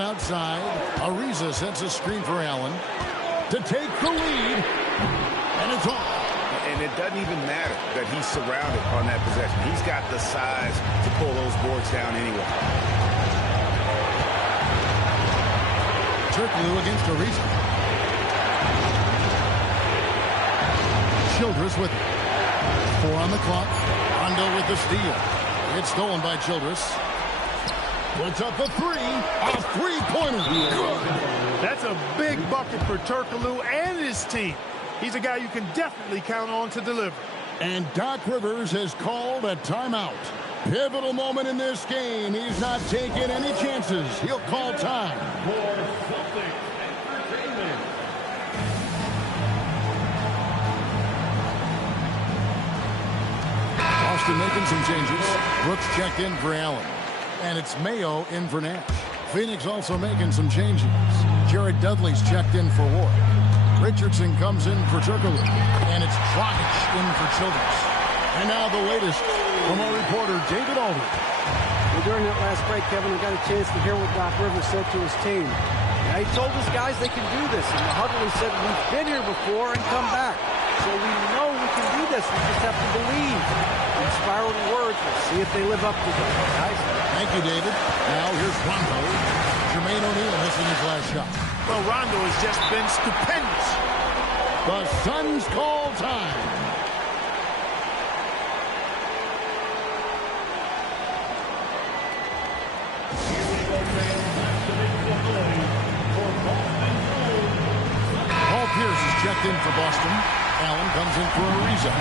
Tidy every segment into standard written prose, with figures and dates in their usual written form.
Allen outside. Ariza sets a screen for Allen to take the lead. And it's off. And it doesn't even matter that he's surrounded on that possession. He's got the size to pull those boards down anyway. Turkoglu against Ariza. Childress with it. 4 on the clock. Rondo with the steal. It's stolen by Childress. Puts up a 3. A three-pointer. Good. That's a big bucket for Turkoglu and his team. He's a guy you can definitely count on to deliver. And Doc Rivers has called a timeout. Pivotal moment in this game. He's not taking any chances. He'll call time. Boston making some changes. Brooks checked in for Allen. And it's Mayo in for Nash. Phoenix also making some changes. Jared Dudley's checked in for Ward. Richardson comes in for Turkoglu. And it's Dragic in for Childress. And now the latest from our reporter, David Aldridge. Well, during that last break, Kevin, we got a chance to hear what Doc Rivers said to his team. Now, he told his guys they can do this. In the huddle, he said, we've been here before and come back. So we know we can do this. We just have to believe. Inspiring words. We'll see if they live up to them. Guys. Thank you, David. Now here's Rondo. Jermaine O'Neal missing his last shot. Well, Rondo has just been stupendous. The Suns call time. Paul Pierce is checked in for Boston. Allen comes in for Ariza.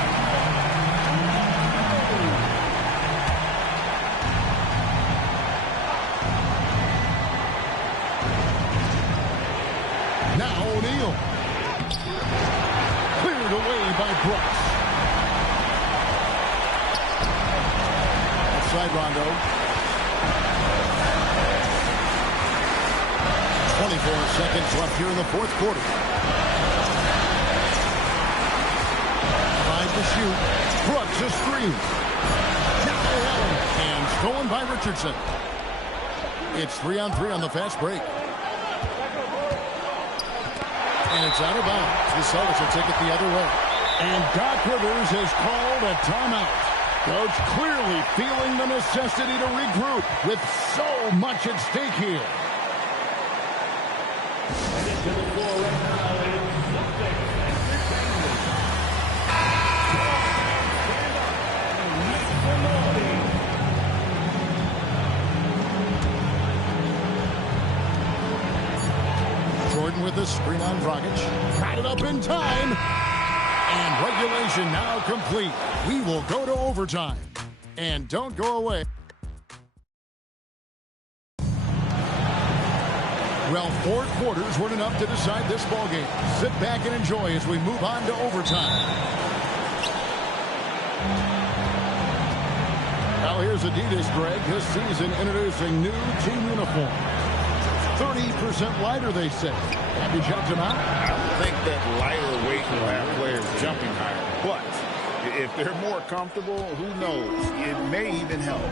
Now O'Neal. Cleared away by Brooks. Outside Rondo. 24 seconds left here in the fourth quarter. 5 to shoot. Brooks a screen. Now Allen. And stolen by Richardson. It's 3-on-3 on the fast break. And it's out of bounds. The Celtics will take it the other way. And Doc Rivers has called a timeout. Coach clearly feeling the necessity to regroup with so much at stake here. Jordan with the screen on Dragic. Got it up in time. And regulation now complete. We will go to overtime. And don't go away. Well, 4 quarters weren't enough to decide this ballgame. Sit back and enjoy as we move on to overtime. Now here's Adidas, Greg, this season introducing new team uniform. 30% lighter, they say. Have you checked them out? I don't think that lighter weight will have players jumping higher. But if they're more comfortable, who knows? It may even help.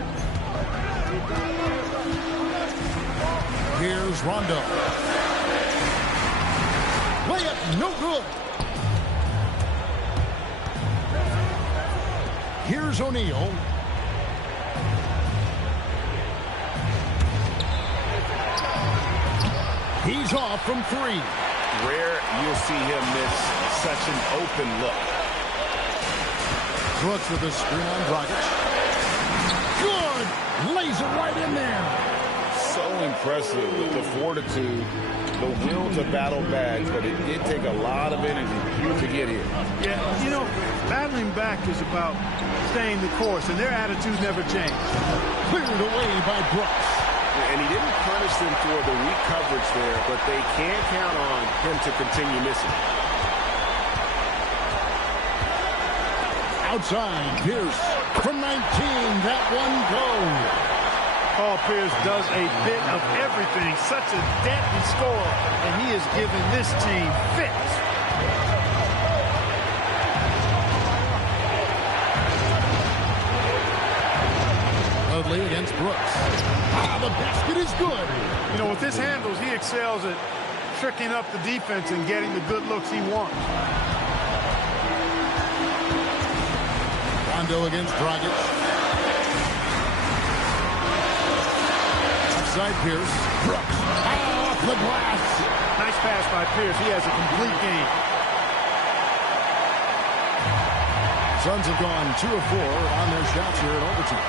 Here's Rondo. Layup, no good. Here's O'Neal. He's off from 3. Rare you'll see him miss such an open look. Brooks with a screen on Dragic. Good! Lays it right in there. So impressive with the fortitude, the will to battle back, but it did take a lot of energy to get here. Yeah, you know, battling back is about staying the course, and their attitude never changed. Cleared away by Brooks. And he didn't punish them for the weak coverage there, but they can't count on him to continue missing. Outside, Pierce from 19. That one goes. Paul Pierce does a bit of everything. Such a deadly scorer, and he has given this team fits. Dudley against Brooks. The basket is good. You know, with his handles, he excels at tricking up the defense and getting the good looks he wants. Rondo against Dragic. Outside Pierce. Brooks. Off the glass. Nice pass by Pierce. He has a complete game. Suns have gone 2 of 4 on their shots here at overtime.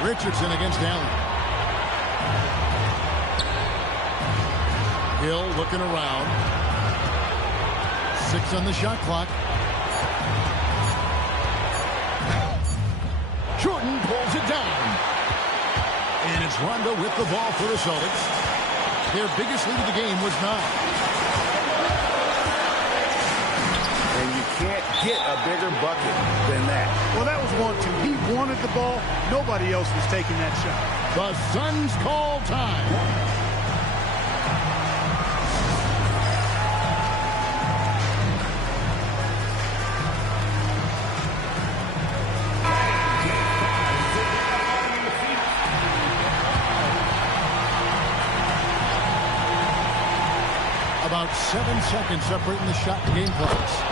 Richardson against Allen. Hill looking around. 6 on the shot clock. Jordan pulls it down. And it's Rondo with the ball for the Celtics. Their biggest lead of the game was 9. And you can't get a bigger bucket than that. Well, that was 1-2. He wanted the ball. Nobody else was taking that shot. The Suns call time. About 7 seconds separating the shot and game clocks.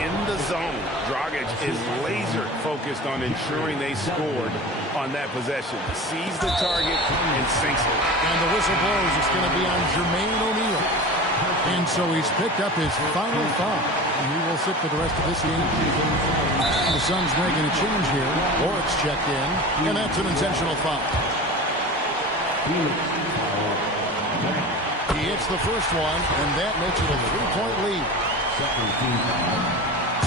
In the zone, Dragic is laser focused on ensuring they scored on that possession. Sees the target and sinks it. And the whistle blows. It's going to be on Jermaine O'Neal. And so he's picked up his final foul. And he will sit for the rest of this game. The Suns making a change here. Oric's checked in. And that's an intentional foul. He hits the first one, and that makes it a 3-point lead.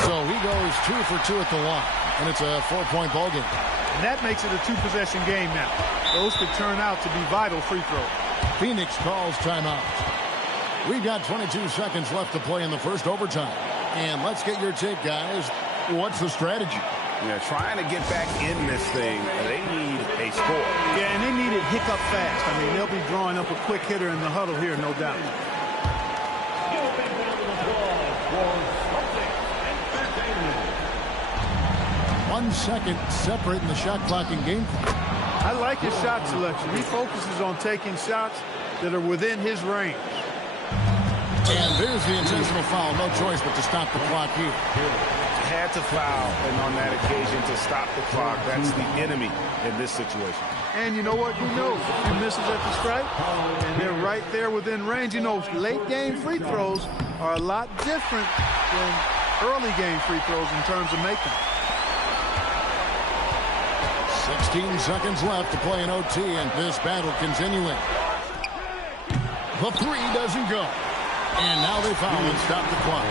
So he goes 2 for 2 at the line, and it's a 4-point ball game. And that makes it a 2-possession game now. Those could turn out to be vital free throws. Phoenix calls timeout. We've got 22 seconds left to play in the first overtime. And let's get your take, guys. What's the strategy? Yeah, trying to get back in this thing, they need a score. Yeah, and they need it hiccup fast. I mean, they'll be drawing up a quick hitter in the huddle here, no doubt. 1 second separating the shot clock and game clock. I like his shot selection. He focuses on taking shots that are within his range. And there's the intentional foul. No choice but to stop the clock here. Had to foul, and on that occasion to stop the clock. That's the enemy in this situation. And you know what? He knows if he misses at the stripe, and they're right there within range. You know, late game free throws are a lot different than early game free throws in terms of making. 16 seconds left to play in OT, and this battle continuing. The 3 doesn't go. And now they foul and stop the clock.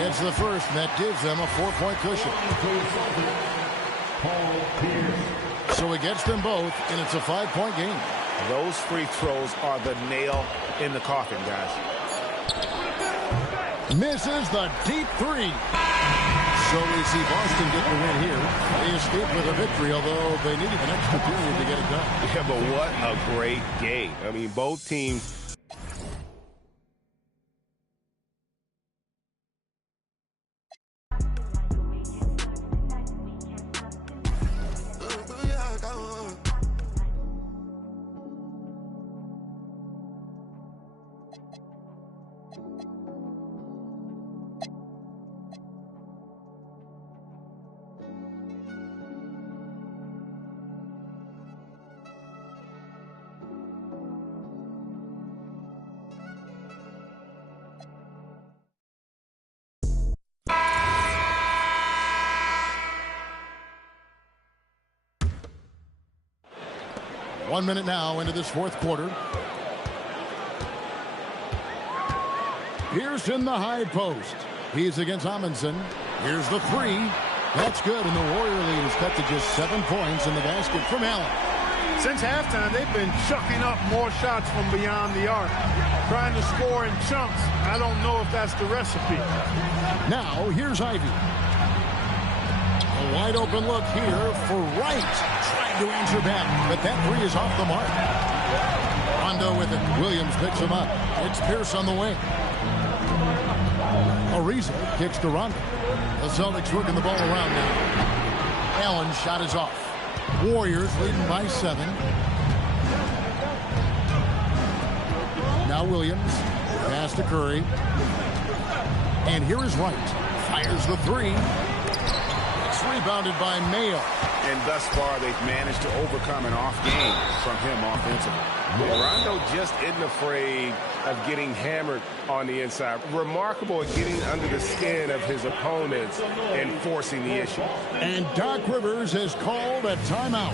It's the first, and that gives them a 4-point cushion. So he gets them both, and it's a 5-point game. Those free throws are the nail in the coffin, guys. Misses the deep 3. So we see Boston get the win here. They escape with a victory, although they needed an extra period to get it done. Yeah, but what a great game. I mean, both teams. One minute now into this fourth quarter. Pierce in the high post. He's against Amundsen. Here's the 3. That's good, and the Warrior lead is cut to just 7 points in the basket from Allen. Since halftime, they've been chucking up more shots from beyond the arc, trying to score in chunks. I don't know if that's the recipe. Now, here's Ivy. A wide open look here for Wright. Trying to answer back, but that 3 is off the mark. Rondo with it. Williams picks him up. It's Pierce on the wing. Ariza kicks to Rondo. The Celtics working the ball around now. Allen's shot is off. Warriors leading by 7. Now Williams. Pass to Curry. And here is Wright. Fires the 3. It's rebounded by Mayo. And thus far, they've managed to overcome an off game from him offensively. Rondo just isn't afraid of getting hammered on the inside. Remarkable at getting under the skin of his opponents and forcing the issue. And Doc Rivers has called a timeout.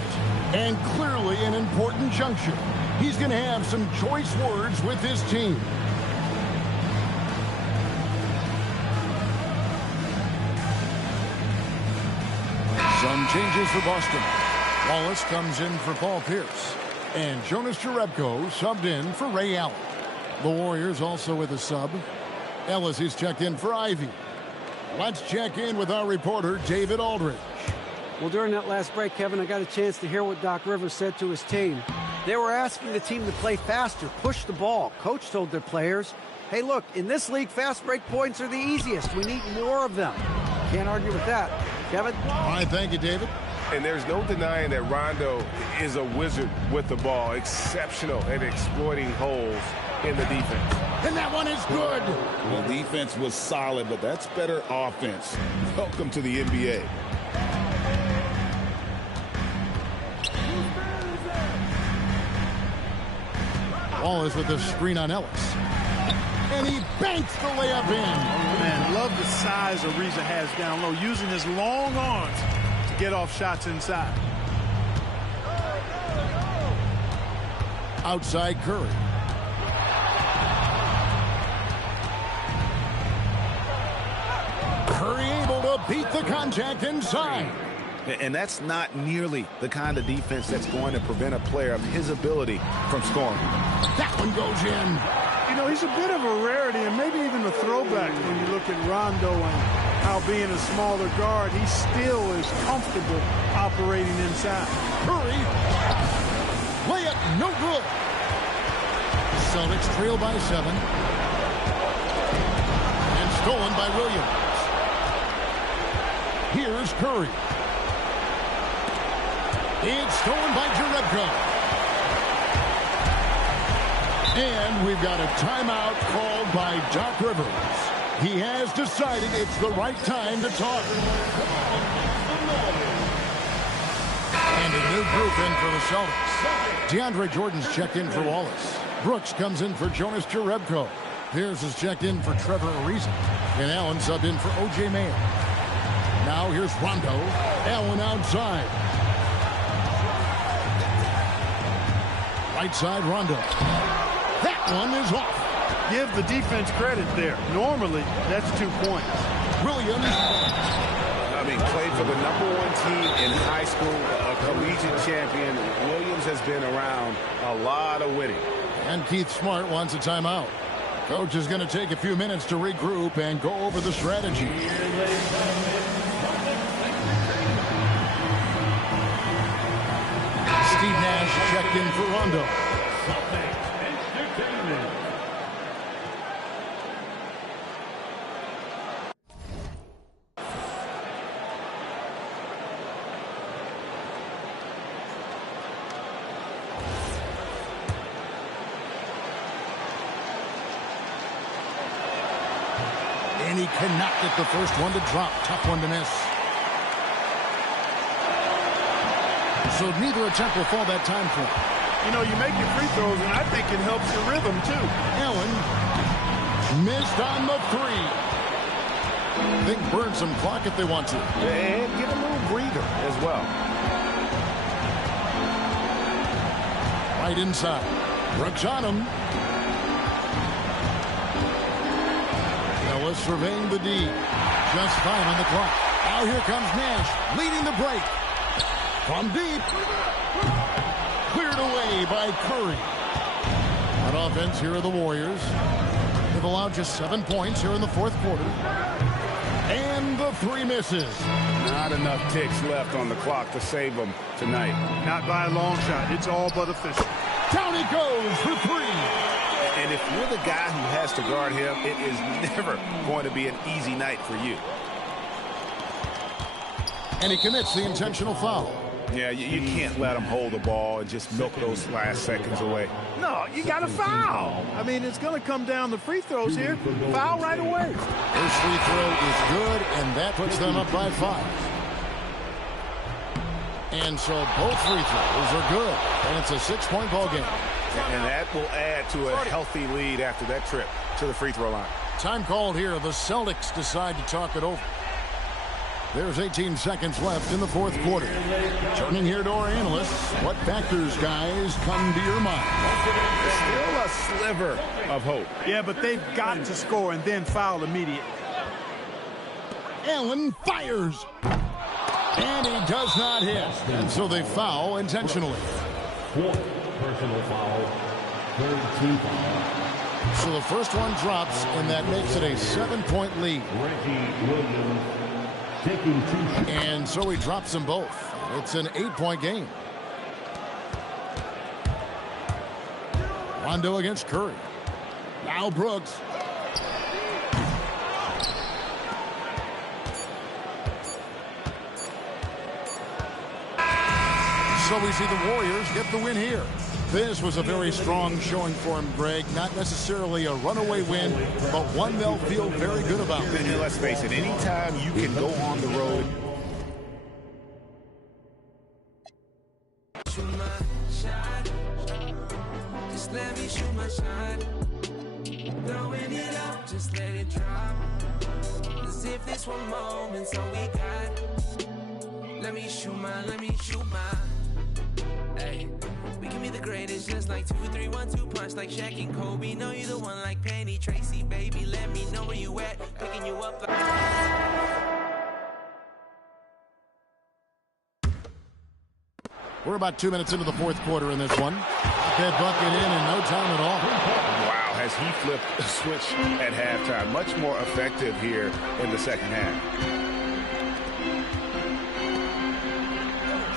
And clearly an important juncture. He's going to have some choice words with his team. Some changes for Boston. Wallace comes in for Paul Pierce. And Jonas Jerebko subbed in for Ray Allen. The Warriors also with a sub. Ellis is checked in for Ivy. Let's check in with our reporter, David Aldridge. Well, during that last break, Kevin, I got a chance to hear what Doc Rivers said to his team. They were asking the team to play faster, push the ball. Coach told their players, hey, look, in this league, fast break points are the easiest. We need more of them. Can't argue with that. Kevin? All right, thank you, David. And there's no denying that Rondo is a wizard with the ball, exceptional at exploiting holes in the defense. And that one is good. Well, defense was solid, but that's better offense. Welcome to the NBA. Wallace with the screen on Ellis. And he banks the layup in. Man, love the size Ariza has down low, using his long arms to get off shots inside. Outside Curry. Curry able to beat the contact inside. And that's not nearly the kind of defense that's going to prevent a player of his ability from scoring. That one goes in. You know, he's a bit of a rarity and maybe even a throwback when you look at Rondo and how being a smaller guard, he still is comfortable operating inside. Curry. Layup no good. Celtics trail by 7. And stolen by Williams. Here's Curry. It's stolen by Jerebko. And we've got a timeout called by Doc Rivers. He has decided it's the right time to talk. And a new group in for the Celtics. DeAndre Jordan's checked in for Wallace. Brooks comes in for Jonas Jerebko. Pierce is checked in for Trevor Ariza. And Allen subbed in for O.J. Mayo. Now here's Rondo. Allen outside. Right side, Rondo. That one is off. Give the defense credit there. Normally, that's 2 points. Williams. I mean, played for the #1 team in high school, a collegiate champion. Williams has been around a lot of winning. And Keith Smart wants a timeout. Coach is going to take a few minutes to regroup and go over the strategy. Steve Nash checked in for Rondo. And he cannot get the first one to drop. Tough one to miss. So neither attempt will fall that time for him. You know, you make your free throws, and I think it helps your rhythm, too. Allen missed on the 3. They can burn some clock if they want to. And get a little breather as well. Right inside. Brooks on him. Ellis surveying the D. Just 5 on the clock. Now here comes Nash, leading the break. From deep. Cleared away by Curry. On offense, here are the Warriors. They've allowed just 7 points here in the fourth quarter. And the 3 misses. Not enough ticks left on the clock to save them tonight. Not by a long shot. It's all but official. Down he goes for 3. And if you're the guy who has to guard him, it is never going to be an easy night for you. And he commits the intentional foul. Yeah, you can't let him hold the ball and just milk those last seconds away. No, you got to foul. I mean, it's going to come down to free throws here. Foul right away. First free throw is good, and that puts them up by 5. And so both free throws are good, and it's a 6-point ball game. And that will add to a healthy lead after that trip to the free throw line. Time called here. The Celtics decide to talk it over. There's 18 seconds left in the fourth quarter. Turning here to our analysts, what factors, guys, come to your mind? Still a sliver of hope. Yeah, but they've got to score and then foul immediately. Allen fires. And he does not hit. And so they foul intentionally. Fourth personal foul. Third team foul. So the first one drops, and that makes it a 7-point lead. Reggie Williams taking 2 shots. And so he drops them both. It's an 8-point game. Rondo against Curry. Now Brooks. So we see the Warriors get the win here. This was a very strong showing for him, Greg. Not necessarily a runaway win, but one they'll feel very good about. And let's face it, anytime you can go on the road. Shoot my shot. Just let me shoot my shot. Throwing it up, just let it drop. As if this one moment's all we got. Let me shoot my. Hey, we can be the greatest, just like 2, 3, 1, 2 punch, like Shaq and Kobe. Know you the one like Penny Tracy, baby. Let me know where you at, picking you up. We're about 2 minutes into the fourth quarter in this one. That bucket in no time at all. Wow, has he flipped a switch at halftime? Much more effective here in the second half.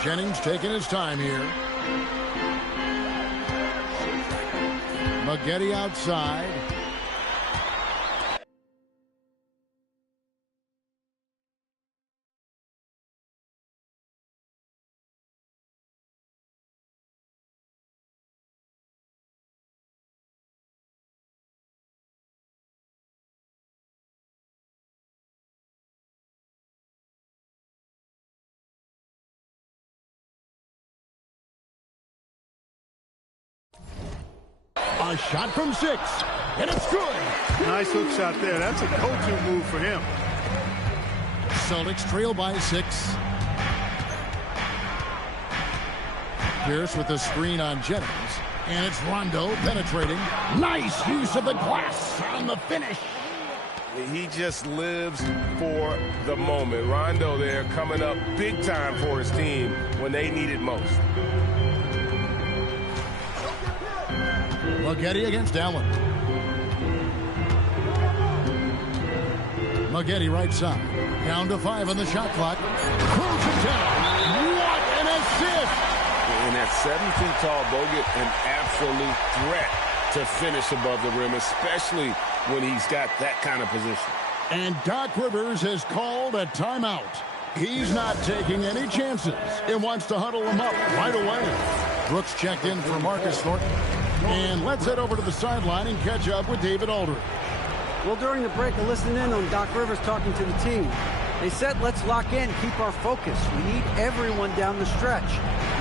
Jennings taking his time here. Maggette outside. A shot from 6, and it's good. Nice hook shot there. That's a go-to move for him. Celtics trail by 6. Pierce with the screen on Jennings, and it's Rondo penetrating. Nice use of the glass on the finish. He just lives for the moment. Rondo there coming up big time for his team when they need it most. Maggette against Allen. Maggette right side. Down to 5 on the shot clock. Throws it down. What an assist! And at 7 feet tall, Bogut, an absolute threat to finish above the rim, especially when he's got that kind of position. And Doc Rivers has called a timeout. He's not taking any chances and wants to huddle him up right away. Brooks checked in for Marcus Thornton. And let's head over to the sideline and catch up with David Aldridge. Well, during the break, I listened in on Doc Rivers talking to the team. They said, let's lock in, keep our focus. We need everyone down the stretch.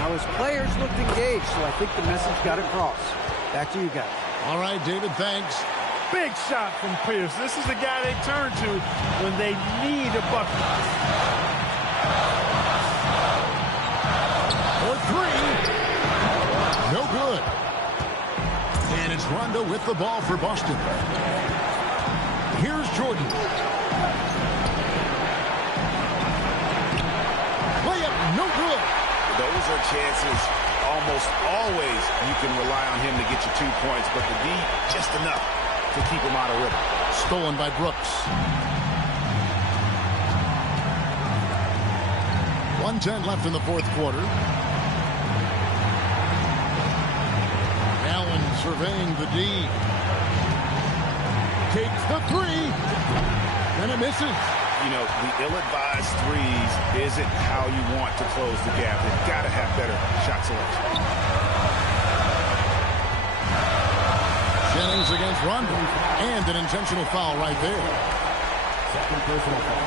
Now, his players looked engaged, so I think the message got across. Back to you guys. All right, David, thanks. Big shot from Pierce. This is the guy they turn to when they need a bucket. For 3. No good. And it's Rondo with the ball for Boston. Here's Jordan. Layup, no good. Those are chances almost always you can rely on him to get you 2 points, but the D just enough to keep him out of rhythm. Stolen by Brooks. 1:10 left in the fourth quarter. Allen surveying the D. takes the three, and it misses. You know, the ill-advised threes isn't how you want to close the gap. You've got to have better shot selection. Jennings against Rondo, and an intentional foul right there. Second personal foul.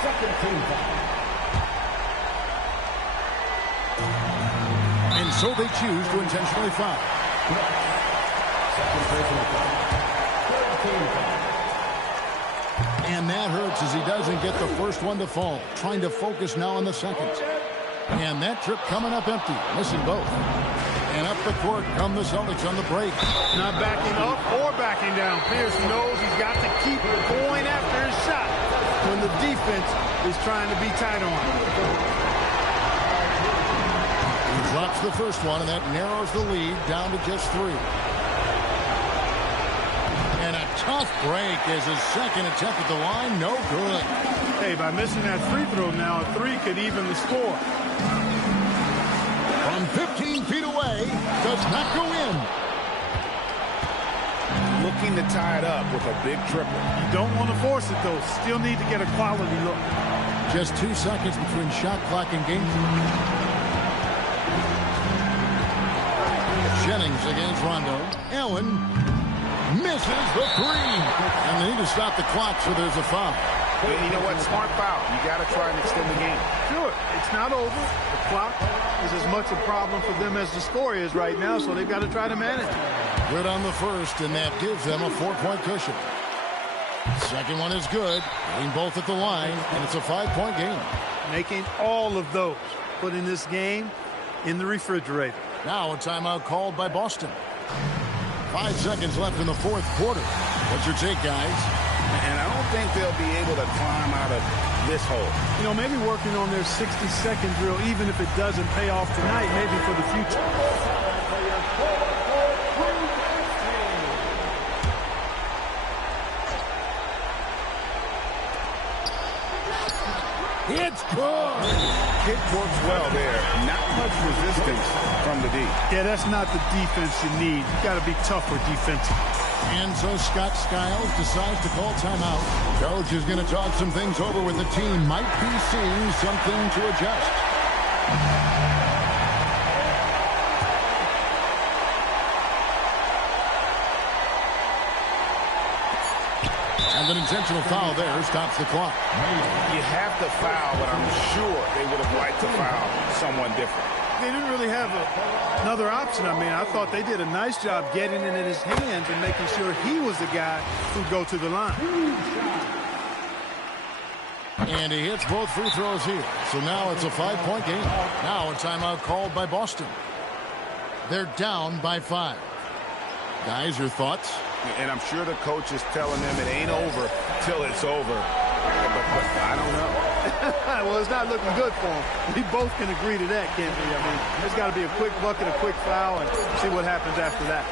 Second team foul. And so they choose to intentionally foul. Second personal foul. Third team foul. And that hurts as he doesn't get the first one to fall. Trying to focus now on the second. And that trip coming up empty, missing both. And up the court come the Celtics on the break. Not backing up or backing down. Pierce knows he's got to keep going after his shot when the defense is trying to be tight on him. He drops the first one, and that narrows the lead down to just 3. And a tough break as his second attempt at the line, no good. Hey, by missing that free throw now, a 3 could even the score. From 15 feet away, does not go in. Looking to tie it up with a big triple. You don't want to force it, though. Still need to get a quality look. Just 2 seconds between shot clock and game time. Jennings against Rondo. Allen misses the 3. And they need to stop the clock, so there's a foul. You know what? Smart foul. You got to try and extend the game. Sure, it's not over. The clock is as much a problem for them as the score is right now, so they've got to try to manage it. Good on the first, and that gives them a 4-point cushion. Second one is good. Getting both at the line, and it's a 5-point game. Making all of those. Putting this game in the refrigerator. Now a timeout called by Boston. 5 seconds left in the fourth quarter. What's your take, guys? And I don't think they'll be able to climb out of this hole. You know, maybe working on their 60-second drill, even if it doesn't pay off tonight, maybe for the future. It's good. It works well there. Not much resistance from the D. Yeah, that's not the defense you need. You got to be tougher defensively. And so Scott Skiles decides to call timeout. Coach is going to talk some things over with the team. Might be seeing something to adjust. And an intentional foul there stops the clock. You have to foul, but I'm sure they would have liked to foul someone different. They didn't really have another option. I mean, I thought they did a nice job getting it in his hands and making sure he was the guy who'd go to the line. And he hits both free throws here. So now it's a 5-point game. Now a timeout called by Boston. They're down by 5. Guys, your thoughts? And I'm sure the coach is telling them it ain't over till it's over. But I don't know. Well, it's not looking good for him. We both can agree to that, can't we? I mean, there's got to be a quick bucket, a quick foul, and see what happens after that.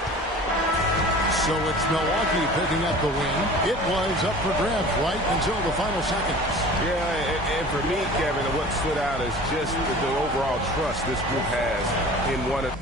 So it's Milwaukee picking up the win. It was up for grabs right until the final seconds. Yeah, and for me, Kevin, what stood out is just the overall trust this group has in one of...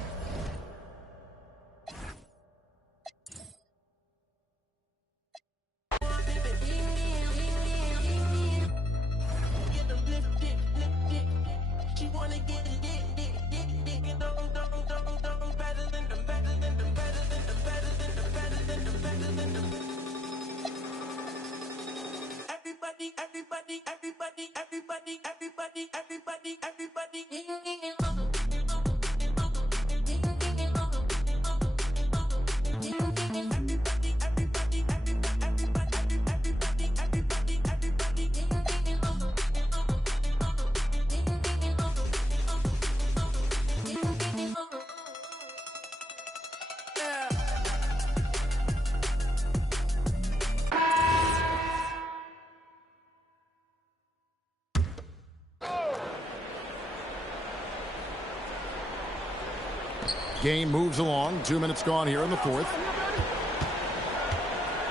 Game moves along. 2 minutes gone here in the fourth.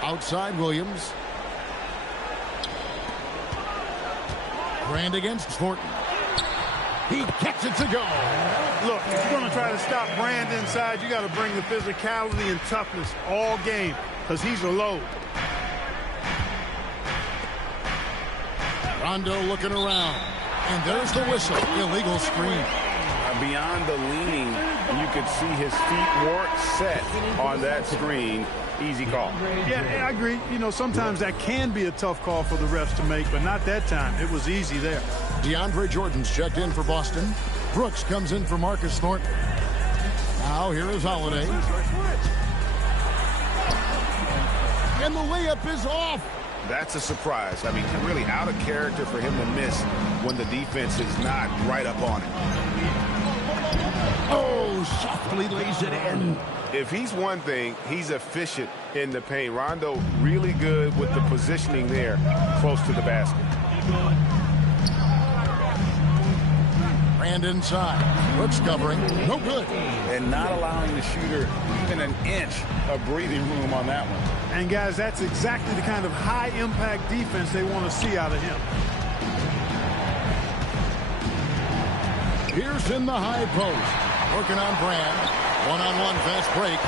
Outside Williams. Brand against Thornton. He gets it to go. Look, if you're going to try to stop Brand inside, you got to bring the physicality and toughness all game because he's a load. Rondo looking around. And there's the whistle. Illegal screen. Beyond the leaning, you could see his feet weren't set on that screen. Easy call. Yeah, I agree. You know, sometimes that can be a tough call for the refs to make, but not that time. It was easy there. DeAndre Jordan's checked in for Boston. Brooks comes in for Marcus Thornton. Now here is Holiday. And the layup is off. That's a surprise. I mean, really out of character for him to miss when the defense is not right up on it. Oh, softly lays it in. If he's one thing, he's efficient in the paint. Rondo really good with the positioning there close to the basket. And inside. Brooks covering. No good. And not allowing the shooter even an inch of breathing room on that one. And, guys, that's exactly the kind of high-impact defense they want to see out of him. Pierce in the high post. Working on Brand. One-on-one fast break.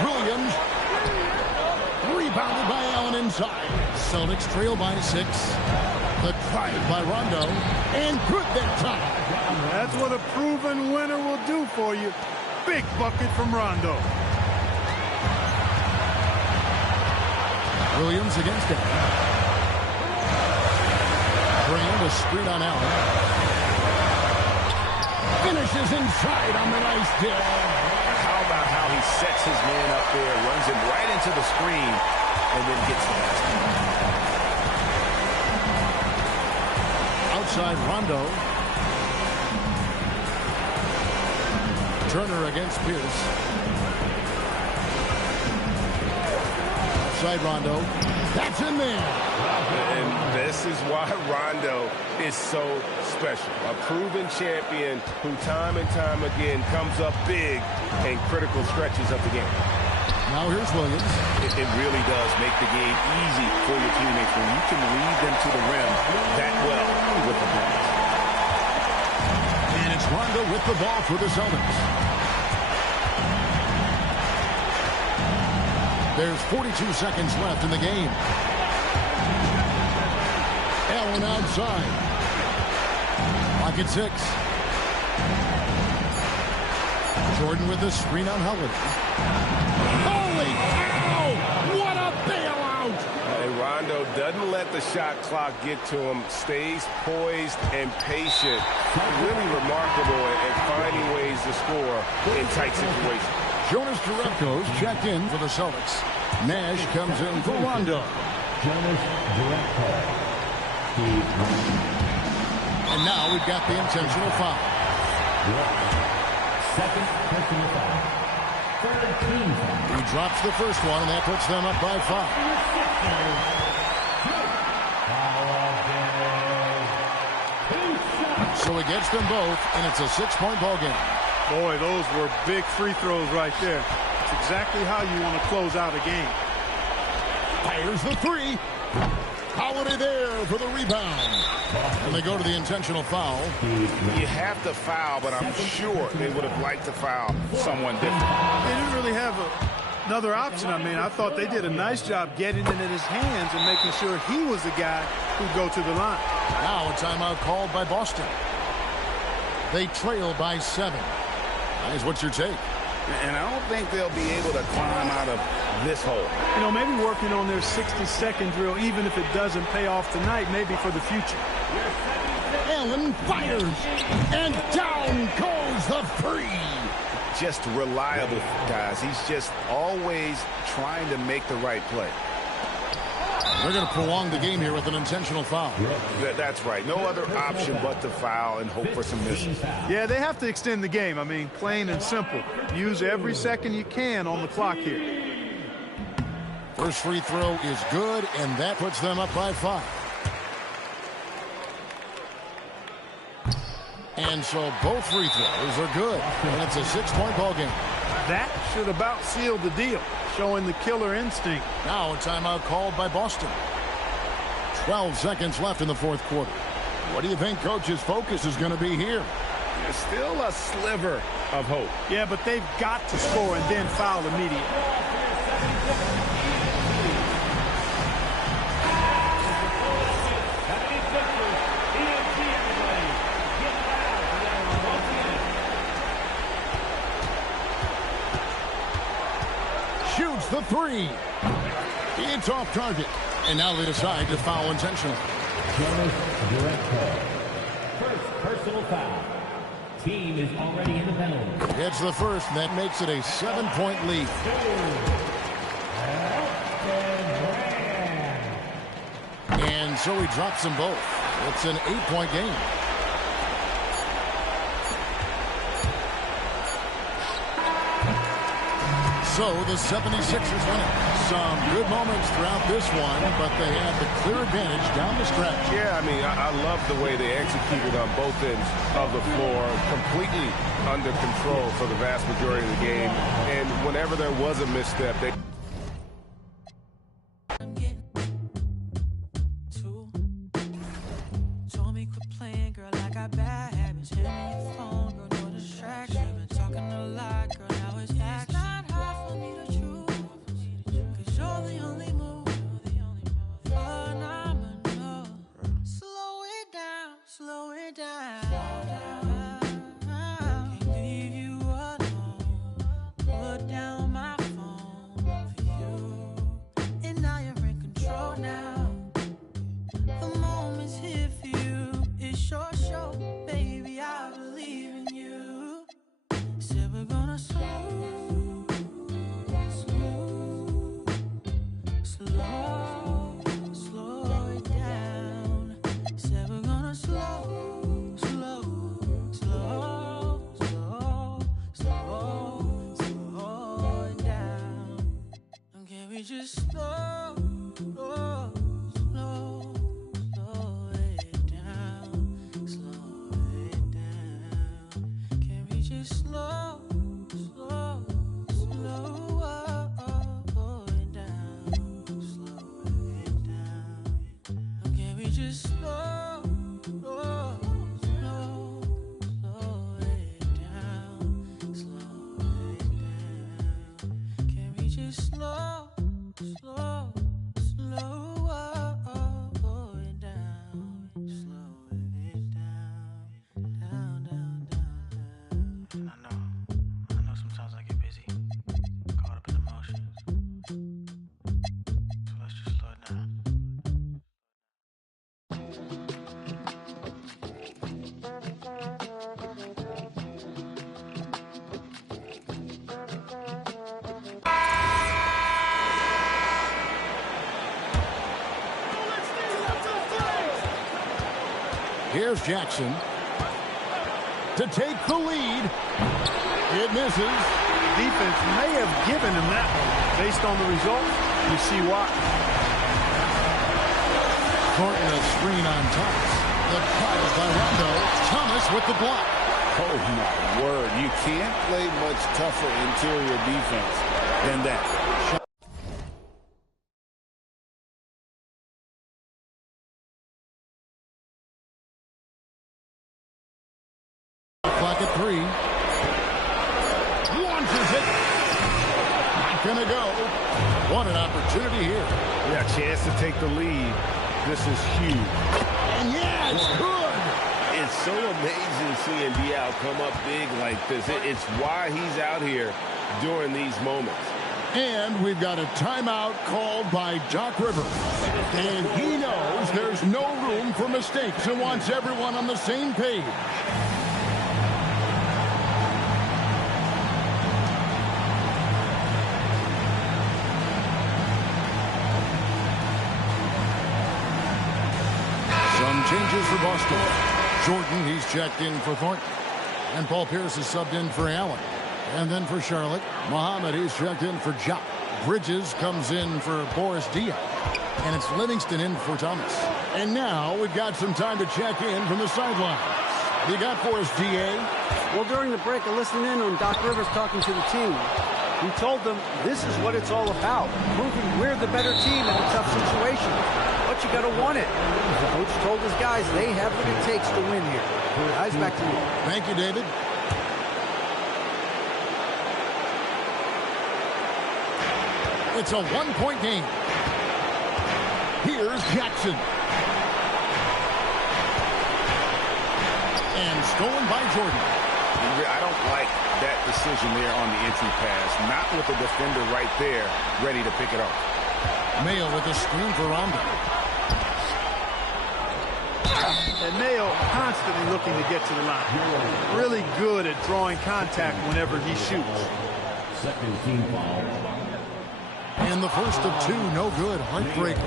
Williams. Rebounded by Allen inside. Celtics trail by 6. The drive by Rondo. And good that time. That's what a proven winner will do for you. Big bucket from Rondo. Williams against him. Brand a screen on Allen. Finishes inside on the nice kill. How about how he sets his man up there, runs him right into the screen, and then gets the basket. Outside Rondo. Turner against Pierce. Outside Rondo. That's in there. And this is why Rondo is so special. A proven champion who time and time again comes up big in critical stretches of the game. Now here's Williams. It really does make the game easy for your teammates when you can lead them to the rim that well with the pass. And it's Rondo with the ball for the Celtics. There's 42 seconds left in the game. Allen outside. Clock at 6. Jordan with the screen on Holiday. Holy cow! What a bailout! Rondo doesn't let the shot clock get to him, stays poised and patient. Really remarkable at finding ways to score in tight situations. Jonas Jerebko's checked in for the Celtics. Nash comes in for Rondo. Jonas Jerebko. And now we've got the intentional foul. Second personal foul. Third team foul. He drops the first one, and that puts them up by 5. So he gets them both, and it's a 6-point ball game. Boy, those were big free throws right there. It's exactly how you want to close out a game. Fires the 3. Holiday there for the rebound. And they go to the intentional foul. You have to foul, but I'm sure they would have liked to foul someone different. They didn't really have another option. I mean, I thought they did a nice job getting it in his hands and making sure he was the guy who'd go to the line. Now a timeout called by Boston. They trail by 7. Guys, what's your take? And I don't think they'll be able to climb out of this hole. You know, maybe working on their 60-second drill, even if it doesn't pay off tonight, maybe for the future. Allen fires, and down goes the 3. Just reliable, guys. He's just always trying to make the right play. They're going to prolong the game here with an intentional foul. That's right. No other option but to foul and hope for some misses. Yeah, they have to extend the game. I mean, plain and simple. Use every second you can on the clock here. First free throw is good, and that puts them up by 5. And so both free throws are good, and it's a 6-point ball game. That should about seal the deal, showing the killer instinct. Now a timeout called by Boston. 12 seconds left in the fourth quarter. What do you think Coach's focus is going to be here? There's still a sliver of hope. Yeah, but they've got to score and then foul immediately. Shoots the three. It's off target. And now they decide to foul intentionally. First personal foul. Team is already in the penalty. It's the first, and that makes it a 7-point lead. And so he drops them both. It's an 8-point game. So the 76ers win it. Some good moments throughout this one, but they had the clear advantage down the stretch. Yeah, I mean, I love the way they executed on both ends of the floor, completely under control for the vast majority of the game. And whenever there was a misstep, they... Told me quit playing, girl, I got bad habits. Hand me your phone, girl, no distraction. Been talking a lot, girl, now it's action. It's not hard for me to choose, 'cause you're the only move. Phenomenal. Slow it down, slow it down. Can't leave you alone. Put down my phone for you. And now you're in control now. The moment's here for you. It's your show, baby. I believe in you. Said we're gonna slow it down. Said we're gonna slow it down. Can we just slow it down? Slow it down. Can we just slow it down? Slow it down. Can we just slow it down? Slow it down. Can we just slow it down? Slow it down, down. I know sometimes I get busy, caught up in emotions. So let's just slow it down. Here's Jackson to take the lead. It misses. Defense may have given him that one. Based on the result, you see why. Thornton a screen on Thomas. The foul by Rondo. Thomas with the block. Oh, my word. You can't play much tougher interior defense than that. Clock at 3. Launches it. Not gonna go. What an opportunity here. Yeah, chance to take the lead. This is huge. And yeah, it's good. It's so amazing seeing Dial come up big like this. It's why he's out here during these moments. And we've got a timeout called by Doc Rivers. And he knows there's no room for mistakes and wants everyone on the same page. Some changes for Boston. Jordan, he's checked in for Thornton. And Paul Pierce is subbed in for Allen. And then for Charlotte, Muhammad, he's checked in for Jock. Bridges comes in for Boris Diaw. And it's Livingston in for Thomas. And now we've got some time to check in from the sidelines. You got for us, DA? Well, during the break, I listened in on Doc Rivers talking to the team. He told them this is what it's all about, proving we're the better team in a tough situation. But you got to want it. The coach told his guys they have what it takes to win here. Guys, back to you. Thank you, David. It's a one-point game. Here's Jackson. And stolen by Jordan. Landry, I don't like that decision there on the entry pass. Not with the defender right there ready to pick it up. Mayo with a screen for Rondo. And Mayo constantly looking to get to the line. Really good at drawing contact whenever he shoots. Second team foul. And the first of two, no good. Heartbreaker.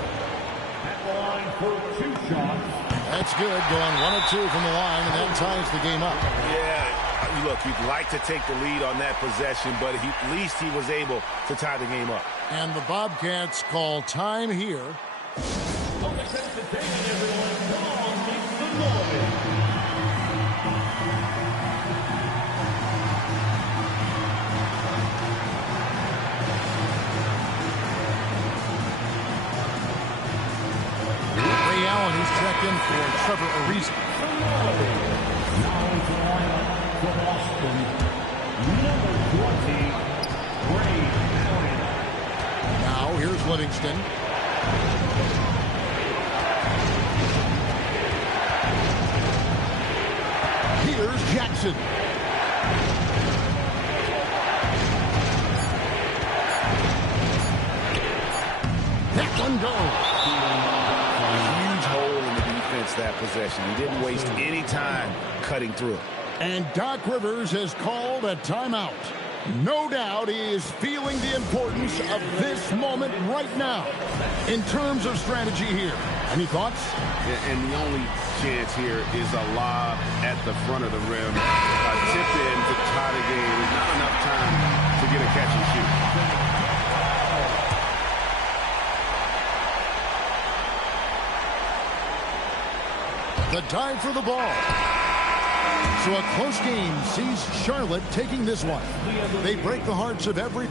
At the line for 2 shots. That's good. Going 1 of 2 from the line, and that ties the game up. Yeah, look, you'd like to take the lead on that possession, but at least he was able to tie the game up. And the Bobcats call time here. Ray Allen, who's checked in for Trevor Ariza. Now into the lineup for Boston, number 20, Ray Allen. Now here's Livingston. Here's Jackson. That one goes. Huge hole in the defense that possession. He didn't waste any time cutting through it. And Doc Rivers has called a timeout. No doubt he is feeling the importance of this moment right now in terms of strategy here. Any thoughts? And the only chance here is a lob at the front of the rim. A tip in to tie the game. There's not enough time to get a catch and shoot. The dive for the ball. So a close game sees Charlotte taking this one. They break the hearts of every...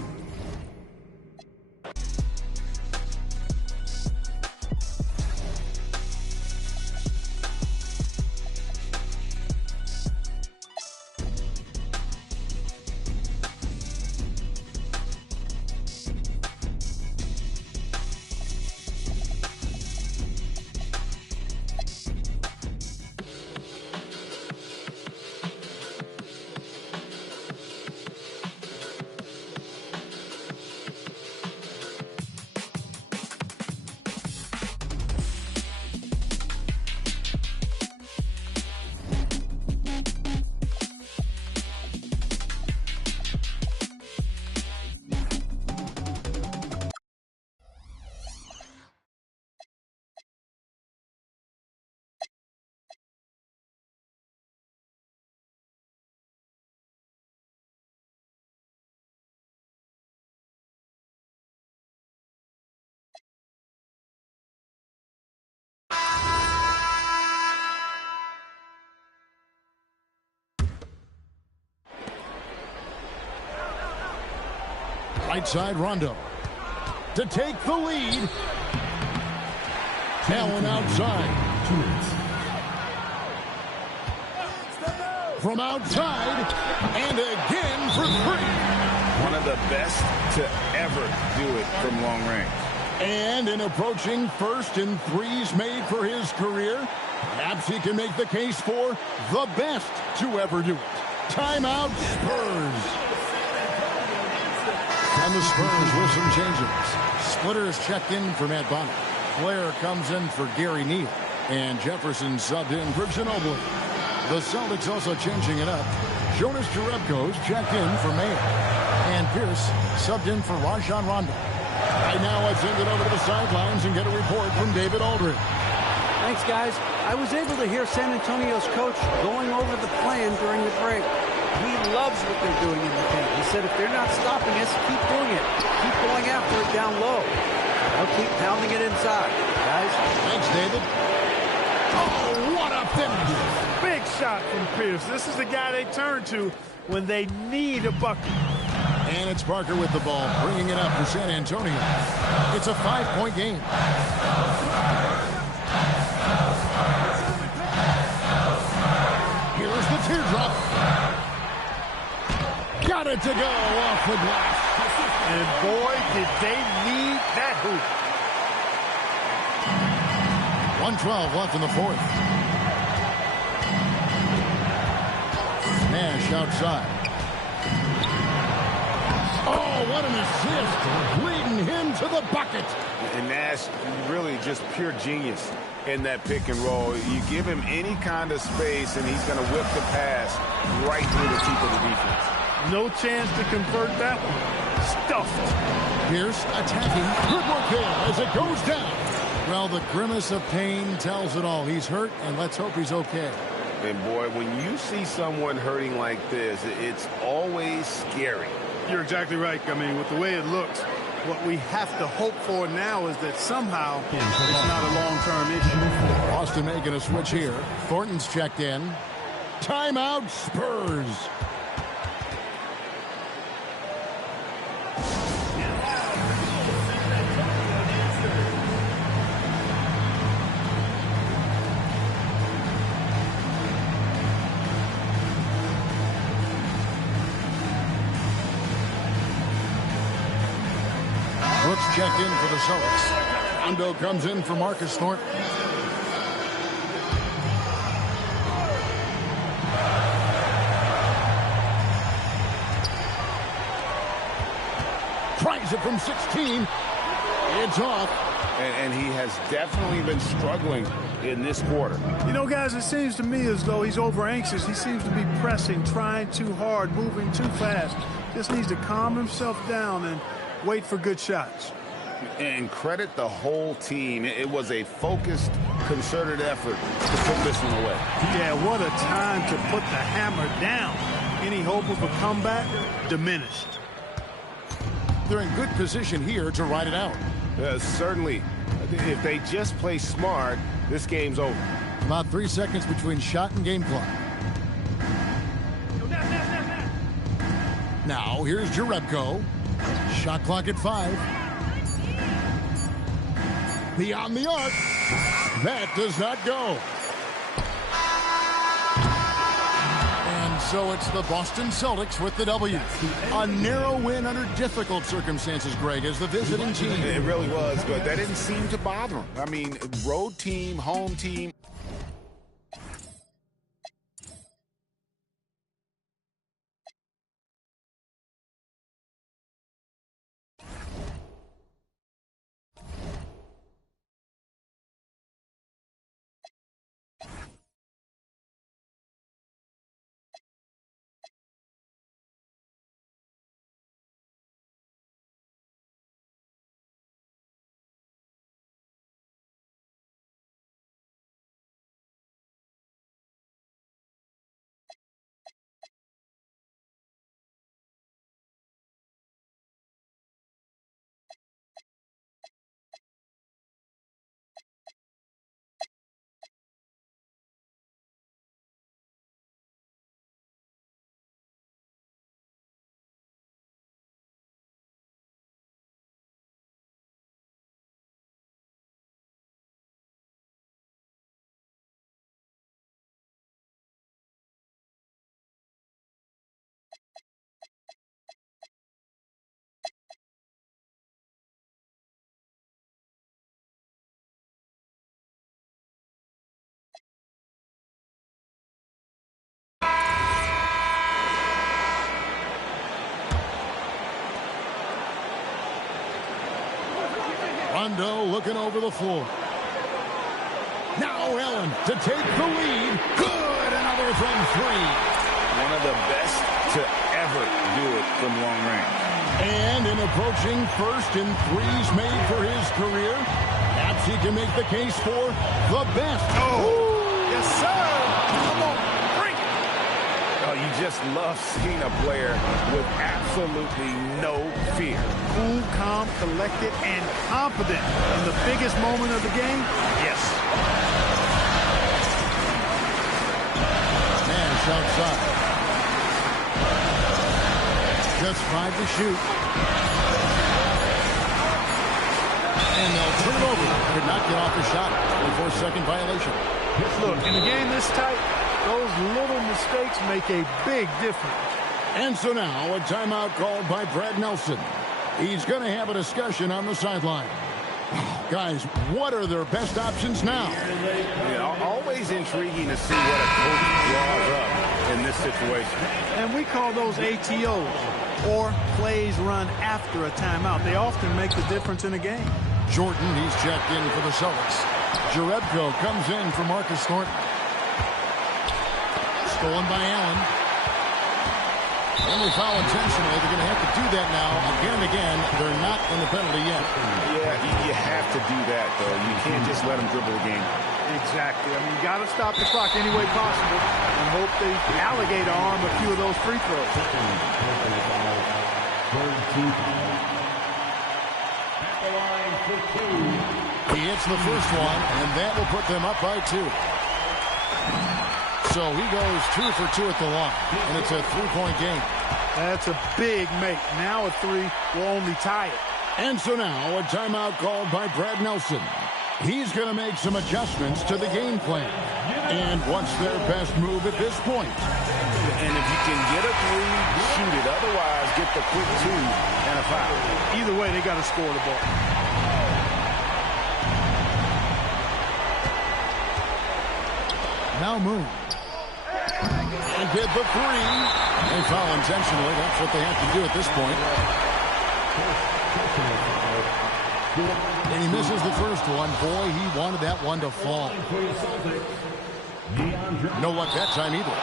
Right side, Rondo. To take the lead. Allen outside. From outside. And again for three. One of the best to ever do it from long range. And in approaching first in threes made for his career, perhaps he can make the case for the best to ever do it. Timeout, Spurs. And the Spurs with some changes. Splitter is checked in for Matt Bonner. Blair comes in for Gary Neal. And Jefferson subbed in for Ginobili. The Celtics also changing it up. Jonas Jerebko's checked in for Mayer. And Pierce subbed in for Rajon Rondo. Right now, let's send it over to the sidelines and get a report from David Aldridge. Thanks, guys. I was able to hear San Antonio's coach going over the plan during the break. He loves what they're doing in the paint. He said if they're not stopping us, keep doing it. Keep going after it down low. I'll keep pounding it inside, guys. Thanks, David. Oh, what a finish. Big shot from Pierce. This is the guy they turn to when they need a bucket. And it's Parker with the ball, bringing it up for San Antonio. It's a 5-point game. Here's the teardrop. Got it to go off the glass. And boy, did they need that hoop. 1:12 left in the fourth. Nash outside. Oh, what an assist. Leading him to the bucket. And Nash really just pure genius in that pick and roll. You give him any kind of space, and he's going to whip the pass right through the teeth of the defense. No chance to convert that one. Stuffed. Pierce attacking. Good work there as it goes down. Well, the grimace of pain tells it all. He's hurt, and let's hope he's okay. And, boy, when you see someone hurting like this, it's always scary. You're exactly right. I mean, with the way it looks, what we have to hope for now is that somehow it's not a long-term issue. Boston making a switch here. Thornton's checked in. Timeout, Spurs. Brooks checked in for the Celtics. Rondo comes in for Marcus Thornton. Tries it from 16. It's off. And he has definitely been struggling in this quarter. You know, guys, it seems to me as though he's over-anxious. He seems to be pressing, trying too hard, moving too fast. Just needs to calm himself down and wait for good shots. And credit the whole team. It was a focused, concerted effort to put this one away. Yeah, what a time to put the hammer down. Any hope of a comeback? Diminished. They're in good position here to ride it out. Certainly. If they just play smart, this game's over. About 3 seconds between shot and game clock. Now, here's Jerebko. Shot clock at 5. Beyond the arc. That does not go. And so it's the Boston Celtics with the W. A narrow win under difficult circumstances, Greg, as the visiting team. It really was, but that didn't seem to bother him. I mean, road team, home team. Rondo looking over the floor. Now Allen to take the lead. Good, another from 3. One of the best to ever do it from long range. And in approaching first in threes made for his career, perhaps he can make the case for the best. Oh, yes, sir. Come on, bring it. Oh, you just love seeing a player with absolutely no fear. Cool, calm, collected, and confident in the biggest moment of the game. Yes. Nash outside. Just 5 to shoot. And they'll turn it over. Could not get off the shot. 24-second violation. Look, in a game this tight, those little mistakes make a big difference. And so now a timeout called by Brad Nelson. He's going to have a discussion on the sideline. Guys, what are their best options now? Yeah, always intriguing to see what a coach draws up in this situation. And we call those ATOs, or plays run after a timeout. They often make the difference in a game. Jordan, he's checked in for the Celtics. Jerebko comes in for Marcus Thornton. Stolen by Allen. And they foul intentionally. They're going to have to do that now again and again. They're not in the penalty yet. Yeah, you have to do that, though. You can't just let them dribble the game. Exactly. I mean, you got to stop the clock any way possible and hope they alligator arm a few of those free throws. He hits the first one, and that will put them up by 2. So he goes 2 for 2 at the line, and it's a 3-point game. That's a big make. Now a 3 will only tie it. And so now a timeout called by Brad Nelson. He's going to make some adjustments to the game plan. And what's their best move at this point? And if you can get a 3, shoot it. Otherwise, get the quick 2 and a foul. Either way, they got to score the ball. Now Moon. And hit the 3. They foul intentionally. That's what they have to do at this point. And he misses the first one. Boy, he wanted that one to fall. No luck that time either.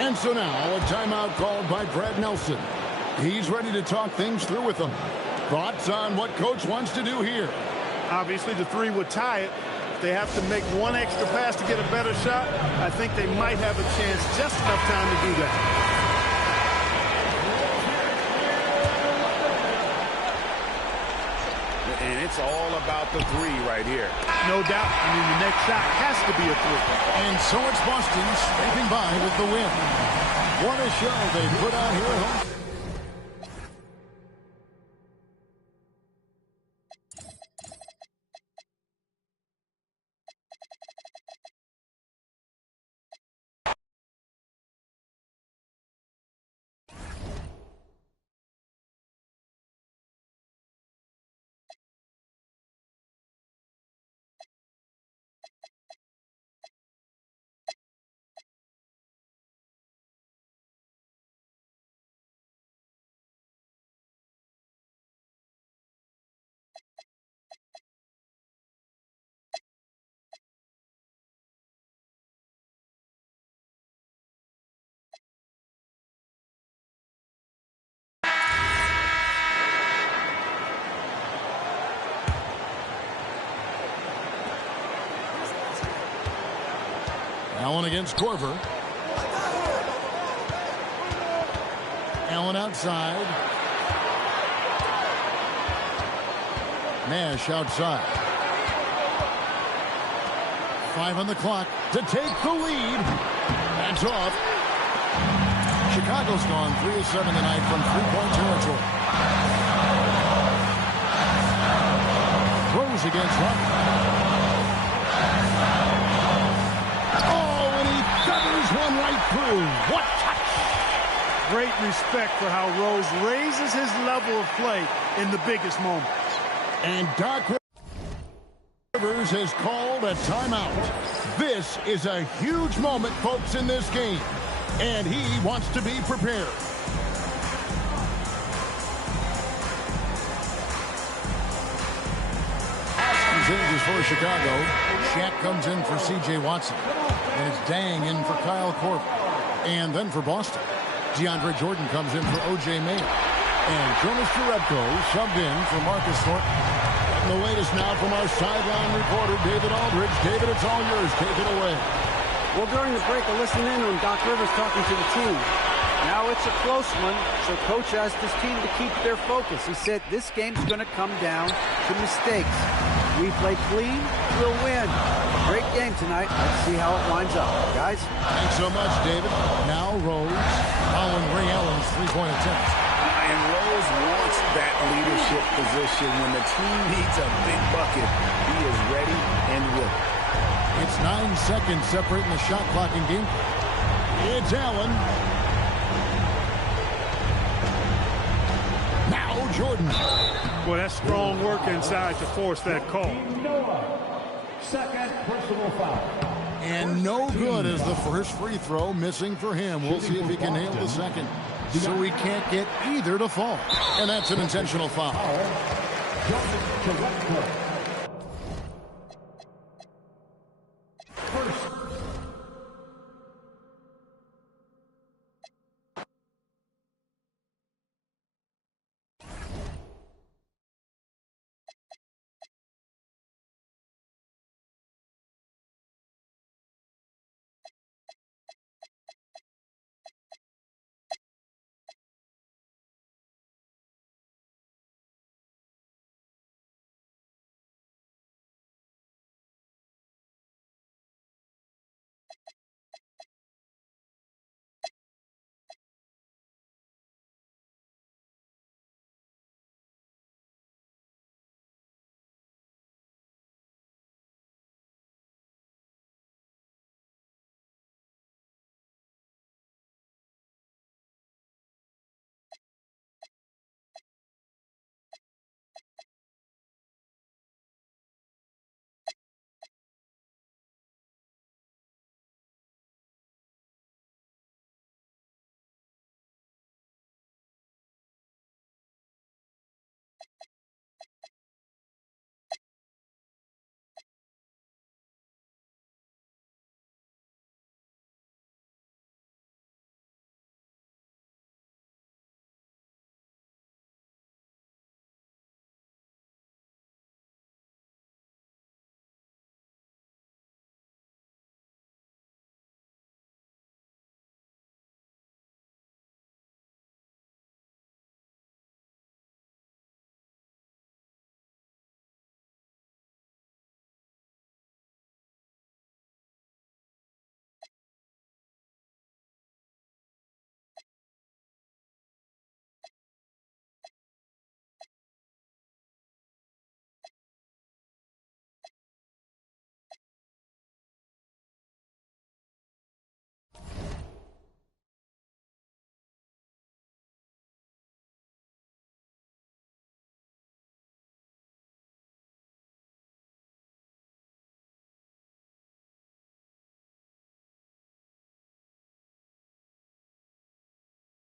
And so now a timeout called by Brad Nelson. He's ready to talk things through with them. Thoughts on what coach wants to do here? Obviously, the 3 would tie it. If they have to make one extra pass to get a better shot, I think they might have a chance, just enough time to do that. And it's all about the 3 right here. No doubt. I mean, the next shot has to be a 3. And so it's Boston scraping by with the win. What a show they put on here at home. Allen against Korver. Allen outside. Nash outside. 5 on the clock to take the lead. That's off. Chicago's gone 3 of 7 tonight from 3-point territory. Throws against Robert. One right through. What touch! Great respect for how Rose raises his level of play in the biggest moments. And Doc Rivers has called a timeout. This is a huge moment, folks, in this game. And he wants to be prepared. Austin changes for Chicago. Shaq comes in for C.J. Watson. And it's Dang in for Kyle Korver. And then for Boston, DeAndre Jordan comes in for O.J. Mayer. And Jonas Jerebko subbed in for Marcus Thornton. And the latest now from our sideline reporter, David Aldridge. David, it's all yours. Take it away. Well, during the break, I listened in on Doc Rivers talking to the team. Now it's a close one, so Coach asked his team to keep their focus. He said this game's going to come down to mistakes. We play clean, we'll win. Great game tonight. Let's see how it winds up. Guys? Thanks so much, David. Now Rose following Ray Allen's 3-point attempt. And Rose wants that leadership position. When the team needs a big bucket, he is ready and willing. It's 9 seconds separating the shot clock and game. It's Allen. Now Jordan. Well, that's strong work inside to force that call. Second personal foul. And no good as the first free throw missing for him. We'll see if he can nail the second. So he can't get either to fall. And that's an intentional foul. Joseph Toretto.